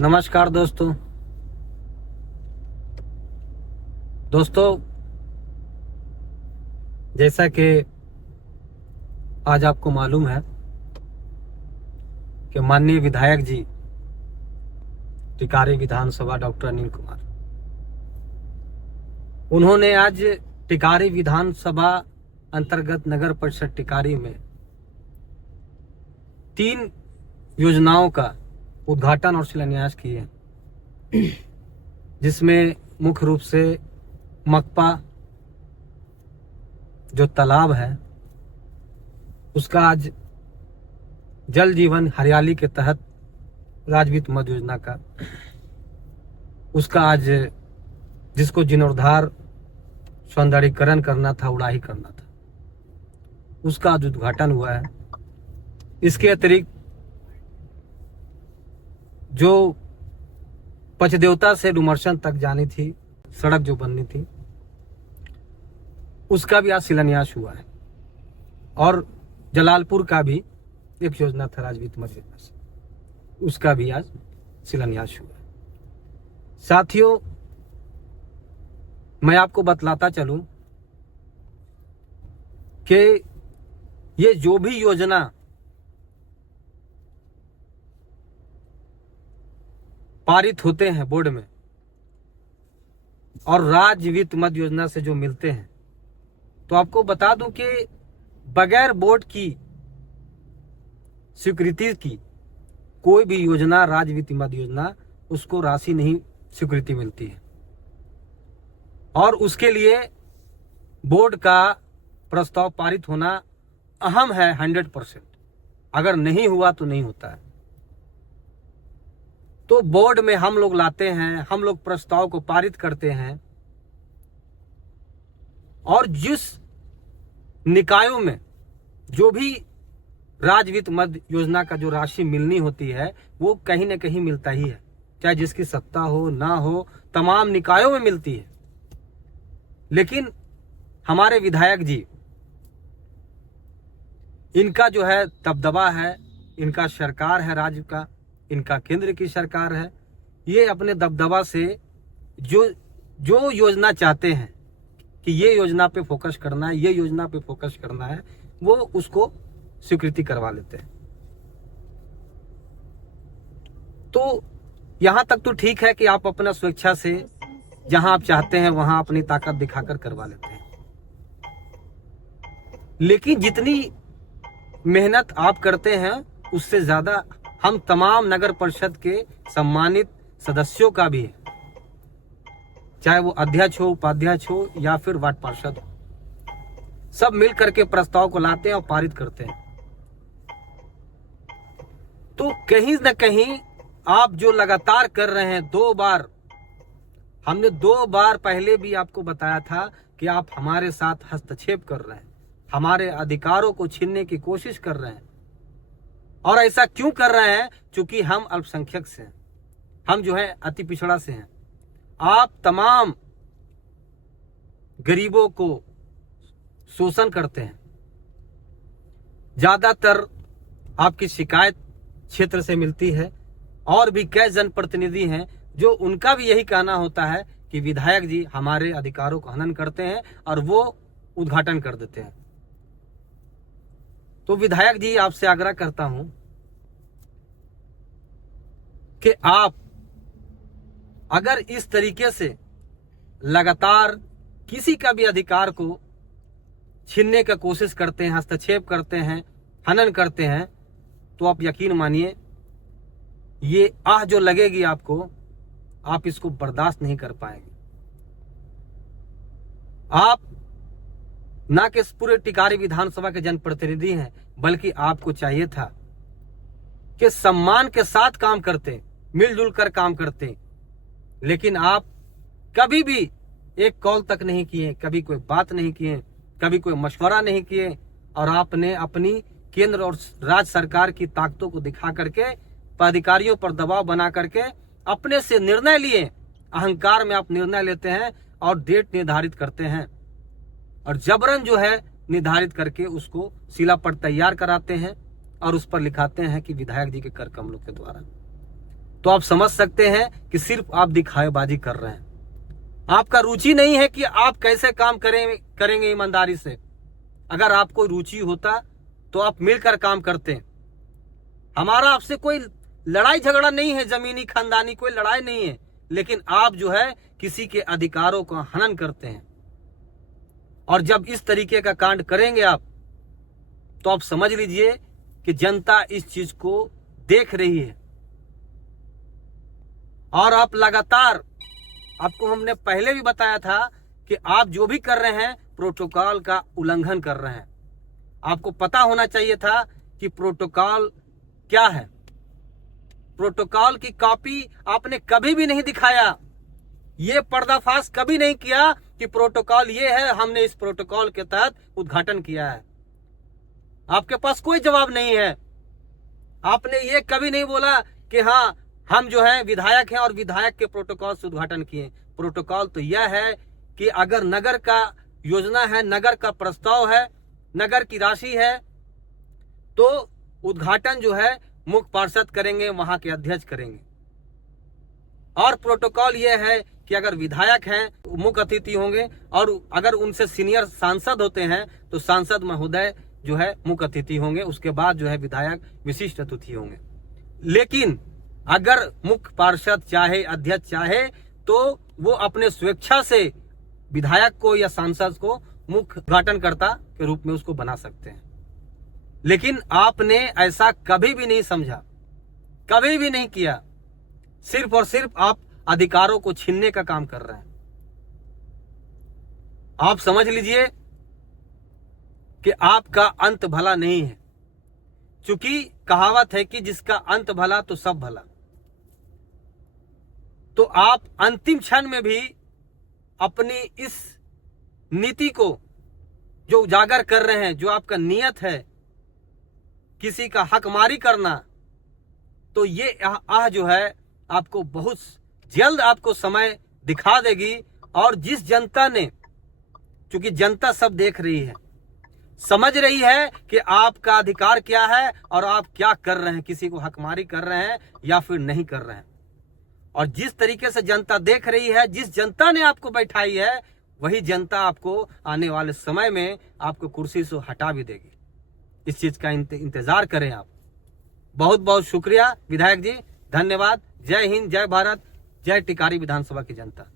नमस्कार दोस्तों। जैसा कि आज आपको मालूम है कि माननीय विधायक जी टिकारी विधानसभा डॉक्टर अनिल कुमार, उन्होंने आज टिकारी विधानसभा अंतर्गत नगर परिषद टिकारी में 3 योजनाओं का उद्घाटन और शिलान्यास किए, जिसमें मुख्य रूप से मकपा जो तालाब है उसका आज जल जीवन हरियाली के तहत राजवीत मद योजना का उसका आज जिसको जीर्णोद्धार सौंदर्यीकरण करना था, उड़ाही करना था, उसका आज उद्घाटन हुआ है। इसके अतिरिक्त जो पंचदेवता से डुमरसन तक जानी थी सड़क जो बननी थी, उसका भी आज शिलान्यास हुआ है। और जलालपुर का भी एक योजना था राजवीत मद योजना से, उसका भी आज शिलान्यास हुआ है। साथियों, मैं आपको बतलाता चलूं कि ये जो भी योजना पारित होते हैं बोर्ड में और राज्य वित्त मद योजना से जो मिलते हैं, तो आपको बता दूं कि बगैर बोर्ड की स्वीकृति की कोई भी योजना, राज्य वित्त मद योजना, उसको राशि नहीं स्वीकृति मिलती है। और उसके लिए बोर्ड का प्रस्ताव पारित होना अहम है 100%। अगर नहीं हुआ तो नहीं होता है। तो बोर्ड में हम लोग लाते हैं, हम लोग प्रस्ताव को पारित करते हैं, और जिस निकायों में जो भी राज्य वित्त मद योजना का जो राशि मिलनी होती है वो कहीं न कहीं मिलता ही है, चाहे जिसकी सत्ता हो ना हो, तमाम निकायों में मिलती है। लेकिन हमारे विधायक जी, इनका जो है दबदबा है, इनका सरकार है राज्य का, इनका केंद्र की सरकार है, ये अपने दबदबा से जो योजना चाहते हैं कि ये योजना पे फोकस करना है, ये योजना पे फोकस करना है, वो उसको स्वीकृति करवा लेते हैं। तो यहां तक तो ठीक है कि आप अपना स्वेच्छा से जहां आप चाहते हैं वहां अपनी ताकत दिखाकर करवा लेते हैं, लेकिन जितनी मेहनत आप करते हैं उससे ज्यादा हम तमाम नगर परिषद के सम्मानित सदस्यों का भी है, चाहे वो अध्यक्ष हो, उपाध्यक्ष हो या फिर वार्ड पार्षद हो, सब मिल करके प्रस्ताव को लाते हैं और पारित करते हैं। तो कहीं न कहीं आप जो लगातार कर रहे हैं, 2 बार हमने 2 बार पहले भी आपको बताया था कि आप हमारे साथ हस्तक्षेप कर रहे हैं, हमारे अधिकारों को छीनने की कोशिश कर रहे हैं। और ऐसा क्यों कर रहे हैं? क्योंकि हम अल्पसंख्यक से हैं, हम जो है अति पिछड़ा से हैं। आप तमाम गरीबों को शोषण करते हैं। ज्यादातर आपकी शिकायत क्षेत्र से मिलती है, और भी कई जनप्रतिनिधि हैं जो उनका भी यही कहना होता है कि विधायक जी हमारे अधिकारों को हनन करते हैं और वो उद्घाटन कर देते हैं। तो विधायक जी, आपसे आग्रह करता हूं कि आप अगर इस तरीके से लगातार किसी का भी अधिकार को छीनने का कोशिश करते हैं, हस्तक्षेप करते हैं, हनन करते हैं, तो आप यकीन मानिए ये आह जो लगेगी आपको, आप इसको बर्दाश्त नहीं कर पाएंगे। आप ना कि पूरे टिकारी विधानसभा के जनप्रतिनिधि हैं, बल्कि आपको चाहिए था कि सम्मान के साथ काम करते, मिलजुल कर काम करते, लेकिन आप कभी भी एक कॉल तक नहीं किए, कभी कोई बात नहीं किए, कभी कोई मशवरा नहीं किए, और आपने अपनी केंद्र और राज्य सरकार की ताकतों को दिखा करके, पदाधिकारियों पर दबाव बना करके अपने से निर्णय लिए। अहंकार में आप निर्णय लेते हैं और डेट निर्धारित करते हैं, और जबरन जो है निर्धारित करके उसको शिलापट तैयार कराते हैं और उस पर लिखाते हैं कि विधायक जी के कर कमलों के द्वारा। तो आप समझ सकते हैं कि सिर्फ आप दिखावेबाजी कर रहे हैं। आपका रुचि नहीं है कि आप कैसे काम करेंगे ईमानदारी से। अगर आपको रुचि होता तो आप मिलकर काम करते। हमारा आपसे कोई लड़ाई झगड़ा नहीं है, जमीनी खानदानी कोई लड़ाई नहीं है, लेकिन आप जो है किसी के अधिकारों का हनन करते हैं। और जब इस तरीके का कांड करेंगे आप, तो आप समझ लीजिए कि जनता इस चीज को देख रही है। और आप लगातार, आपको हमने पहले भी बताया था कि आप जो भी कर रहे हैं प्रोटोकॉल का उल्लंघन कर रहे हैं। आपको पता होना चाहिए था कि प्रोटोकॉल क्या है। प्रोटोकॉल की कॉपी आपने कभी भी नहीं दिखाया, ये पर्दाफाश कभी नहीं किया कि प्रोटोकॉल ये है, हमने इस प्रोटोकॉल के तहत उद्घाटन किया है। आपके पास कोई जवाब नहीं है। आपने ये कभी नहीं बोला कि हाँ हम जो है विधायक हैं और विधायक के प्रोटोकॉल से उद्घाटन किए। प्रोटोकॉल तो यह है कि अगर नगर का योजना है, नगर का प्रस्ताव है, नगर की राशि है, तो उद्घाटन जो है मुख्य पार्षद करेंगे, वहां के अध्यक्ष करेंगे। और प्रोटोकॉल यह है कि अगर विधायक हैं मुख्य अतिथि होंगे, और अगर उनसे सीनियर सांसद होते हैं तो सांसद महोदय जो है मुख्य अतिथि होंगे, उसके बाद जो है विधायक विशिष्ट अतिथि होंगे। लेकिन अगर मुख्य पार्षद चाहे, अध्यक्ष चाहे, तो वो अपने स्वेच्छा से विधायक को या सांसद को मुख्य उद्घाटनकर्ता के रूप में उसको बना सकते हैं। लेकिन आपने ऐसा कभी भी नहीं समझा, कभी भी नहीं किया। सिर्फ और सिर्फ आप अधिकारों को छीनने का काम कर रहे हैं। आप समझ लीजिए कि आपका अंत भला नहीं है, क्योंकि कहावत है कि जिसका अंत भला तो सब भला। तो आप अंतिम क्षण में भी अपनी इस नीति को जो उजागर कर रहे हैं, जो आपका नियत है किसी का हकमारी करना, तो ये आह जो है आपको बहुत जल्द आपको समय दिखा देगी। और जिस जनता ने, क्योंकि जनता सब देख रही है, समझ रही है कि आपका अधिकार क्या है और आप क्या कर रहे हैं, किसी को हकमारी कर रहे हैं या फिर नहीं कर रहे हैं। और जिस तरीके से जनता देख रही है, जिस जनता ने आपको बैठाई है, वही जनता आपको आने वाले समय में आपको कुर्सी से हटा भी देगी। इस चीज का इंतजार करें आप। बहुत बहुत शुक्रिया विधायक जी, धन्यवाद। जय हिंद, जय भारत, जय टिकारी विधानसभा की जनता।